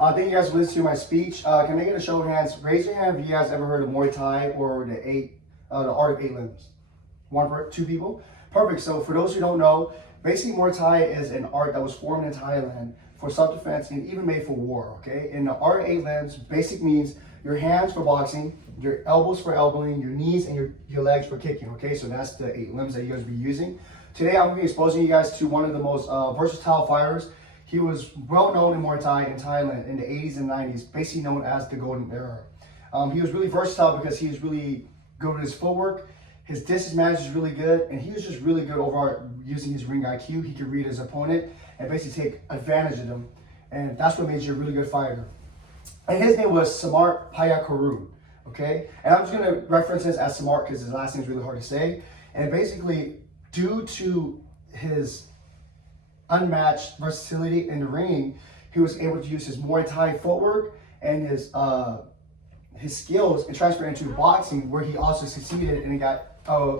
Thank you guys for listening to my speech. Can I get a show of hands? Raise your hand if you guys ever heard of Muay Thai or the art of 8 limbs. Two people? Perfect. So for those who don't know, basically Muay Thai is an art that was formed in Thailand for self-defense and even made for war, okay? And the art of 8 limbs basic means your hands for boxing, your elbows for elbowing, your knees and your legs for kicking, okay? So that's the 8 limbs that you guys will be using. Today I'm going to be exposing you guys to one of the most versatile fighters. He was well known in Muay Thai in Thailand in the 80s and 90s, basically known as the Golden Era. He was really versatile because he was really good with his footwork. His distance management is really good, and he was just really good overall using his ring IQ. He could read his opponent and basically take advantage of them, and that's what made you a really good fighter. And his name was Samart Payakaroon, okay? And I'm just going to reference this as Samart because his last name is really hard to say. And basically, due to his unmatched versatility in the ring, he was able to use his Muay Thai footwork and his skills and transfer into boxing, where he also succeeded and he got a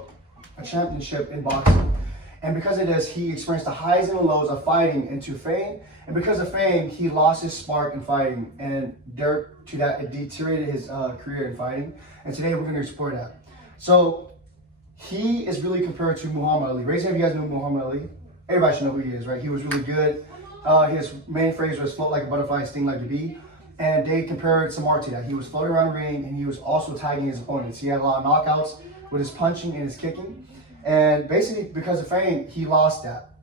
championship in boxing. And because of this, he experienced the highs and the lows of fighting into fame. And because of fame, he lost his spark in fighting, and due to that, it deteriorated his career in fighting. And today we're going to explore that. So he is really compared to Muhammad Ali. Raise your hand if you guys know Muhammad Ali. Everybody should know who he is, right? He was really good. His main phrase was float like a butterfly, sting like a bee. And they compared Samart to that. He was floating around the ring, and he was also tagging his opponents. He had a lot of knockouts with his punching and his kicking. And basically, because of fame, he lost that.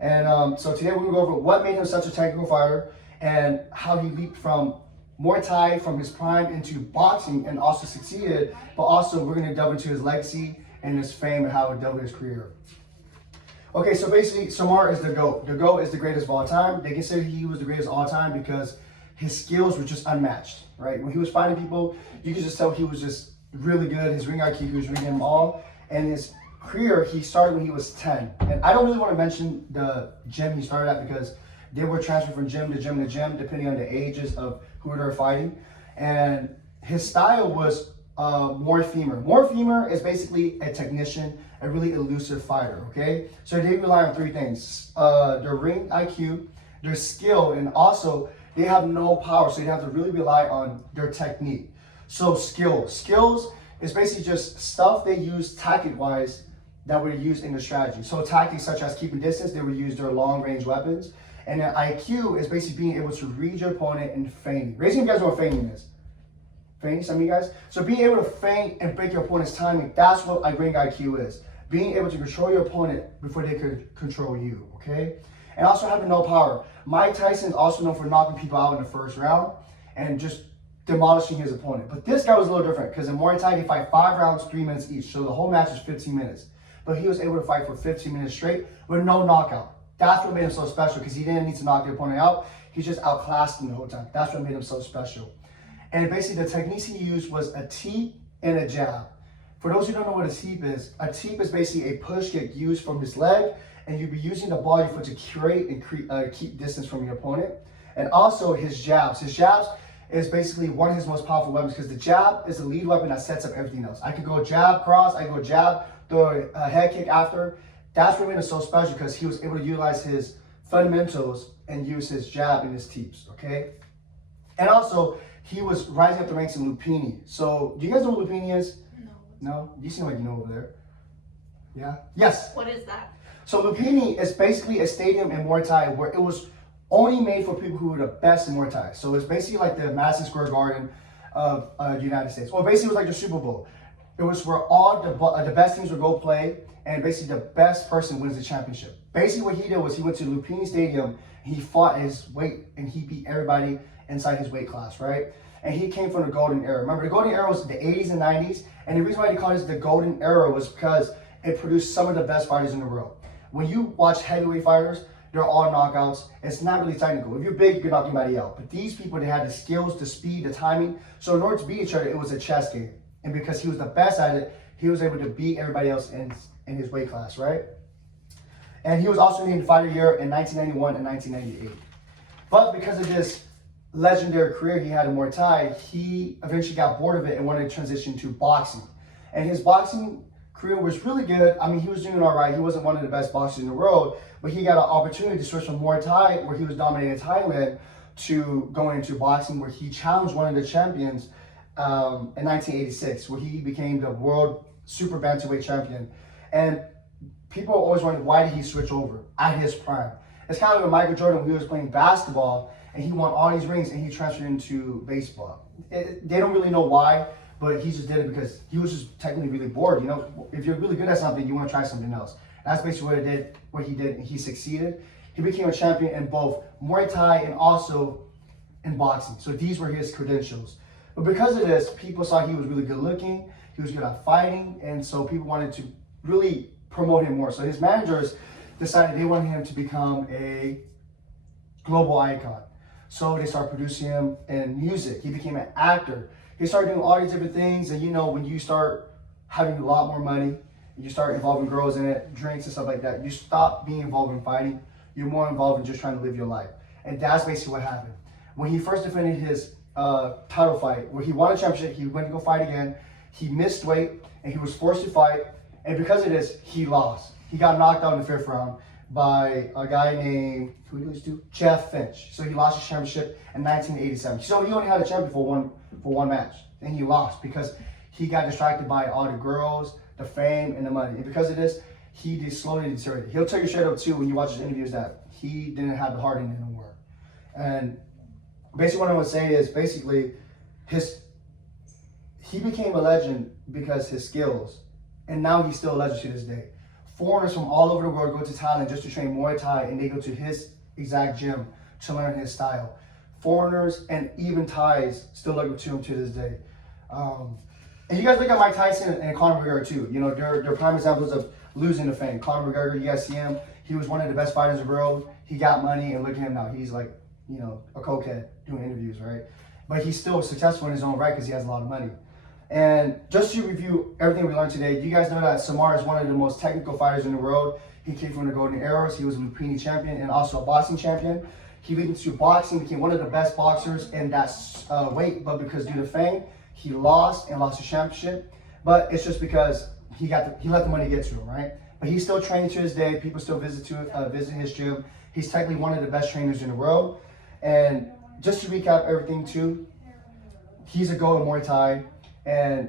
And so today we're going to go over what made him such a technical fighter and how he leaped from Muay Thai from his prime into boxing and also succeeded. But also, we're going to delve into his legacy and his fame and how it dealt with his career. Okay, so basically, Samart is the GOAT. The GOAT is the greatest of all time. They consider he was the greatest of all time because his skills were just unmatched, right? When he was fighting people, you could just tell he was just really good. His ring IQ, he was reading them all. And his career, he started when he was 10. And I don't really want to mention the gym he started at because they were transferred from gym to gym to gym depending on the ages of who they were fighting. And his style was more femur. More femur is basically a technician, a really elusive fighter, okay? So they rely on 3 things. Their ring IQ, their skill, and also they have no power, so you have to really rely on their technique. So skills is basically just stuff they use tactic-wise that would use in the strategy. So tactics such as keeping distance, they would use their long-range weapons. And then IQ is basically being able to read your opponent and feigning. Raising you guys know what feigning is. Feigning, some of you guys? So being able to feint and break your opponent's timing, that's what a ring IQ is. Being able to control your opponent before they could control you, okay? And also having no power. Mike Tyson is also known for knocking people out in the first round and just demolishing his opponent. But this guy was a little different because in Muay Thai, they fight 5 rounds, 3 minutes each. So the whole match is 15 minutes. But he was able to fight for 15 minutes straight with no knockout. That's what made him so special because he didn't need to knock the opponent out. He just outclassed him the whole time. That's what made him so special. And basically the techniques he used was a teep and a jab. For those who don't know what a teep is basically a push kick used from his leg, and you'd be using the body foot to create and keep distance from your opponent. And also his jabs. His jabs is basically one of his most powerful weapons because the jab is the lead weapon that sets up everything else. I could go jab, cross, I could go jab, throw a head kick after. That's what made him so special because he was able to utilize his fundamentals and use his jab and his teeps, okay? And also, he was rising up the ranks in Lupini. So, do you guys know what Lupini is? No? You seem like you know over there. Yeah? Yes? What is that? So Lupini is basically a stadium in Muay Thai where it was only made for people who were the best in Muay Thai. So it's basically like the Madison Square Garden of the United States. Or basically it was like the Super Bowl. It was where all the best teams would go play, and basically the best person wins the championship. Basically what he did was he went to Lupini Stadium, he fought his weight, and he beat everybody inside his weight class, right? And he came from the Golden Era. Remember, the Golden Era was the 80s and 90s, and the reason why they called it the Golden Era was because it produced some of the best fighters in the world. When you watch heavyweight fighters, they're all knockouts. It's not really technical. If you're big, you can knock anybody out. But these people, they had the skills, the speed, the timing. So in order to beat each other, it was a chess game. And because he was the best at it, he was able to beat everybody else in his weight class, right? And he was also named Fighter of the Year in 1991 and 1998. But because of this legendary career he had in Muay Thai, he eventually got bored of it and wanted to transition to boxing. And his boxing career was really good. I mean, he was doing all right. He wasn't one of the best boxers in the world, but he got an opportunity to switch from Muay Thai, where he was dominating Thailand, to going into boxing, where he challenged one of the champions in 1986, where he became the world super bantamweight champion. And people always wonder, why did he switch over at his prime? It's kind of like Michael Jordan, when he was playing basketball and he won all these rings and he transferred into baseball. They don't really know why, but he just did it because he was just technically really bored. You know, if you're really good at something, you want to try something else. That's basically what he did, and he succeeded. He became a champion in both Muay Thai and also in boxing. So these were his credentials. But because of this, people saw he was really good looking, he was good at fighting, and so people wanted to really promote him more. So his managers decided they wanted him to become a global icon. So they started producing him in music. He became an actor. He started doing all these different things. And you know, when you start having a lot more money, and you start involving girls in it, drinks and stuff like that, you stop being involved in fighting. You're more involved in just trying to live your life. And that's basically what happened. When he first defended his title fight, where he won a championship, he went to go fight again. He missed weight and he was forced to fight. And because of this, he lost. He got knocked out in the 5th round by a guy named, who did he lose to? Jeff Finch. So he lost his championship in 1987. So he only had a champion for one match. And he lost because he got distracted by all the girls, the fame, and the money. And because of this, he just slowly deteriorated. He'll tell you straight up too when you watch his interviews that he didn't have the heart in it anymore. And basically what I want to say is basically he became a legend because his skills. And now he's still a legend to this day. Foreigners from all over the world go to Thailand just to train Muay Thai, and they go to his exact gym to learn his style. Foreigners and even Thais still look up to him to this day. And you guys look at Mike Tyson and Conor McGregor too. You know, they're prime examples of losing the fame. Conor McGregor, you guys see him. He was one of the best fighters in the world. He got money, and look at him now. He's like, you know, a cokehead doing interviews, right? But he's still successful in his own right because he has a lot of money. And just to review everything we learned today, you guys know that Samart is one of the most technical fighters in the world. He came from the Golden Arrows. He was a Lupini champion and also a boxing champion. He went into boxing, became one of the best boxers in that weight, but because due to fame, he lost his championship. But it's just because he let the money get to him, right? But he's still training to this day. People still visit his gym. He's technically one of the best trainers in the world. And just to recap everything too, he's a GOAT in Muay Thai. And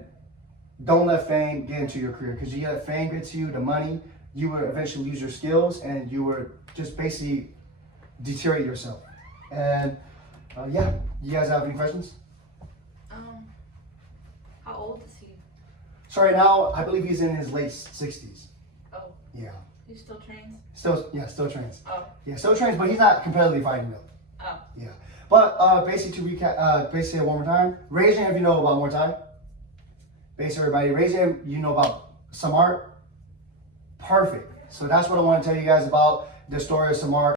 don't let fame get into your career, because you let fame get to you, the money, you will eventually lose your skills and you would just basically deteriorate yourself. And yeah, you guys have any questions? How old is he? So right now, I believe he's in his late 60s. Oh. Yeah. He still trains? Still trains. Oh. Yeah, still trains, but he's not competitively fighting though. Oh. Yeah. But basically to recap, basically one more time, raise your hand if you know about Muay Thai. Basically everybody, raise your hand, you know about Samart. Perfect. So that's what I want to tell you guys about the story of Samart.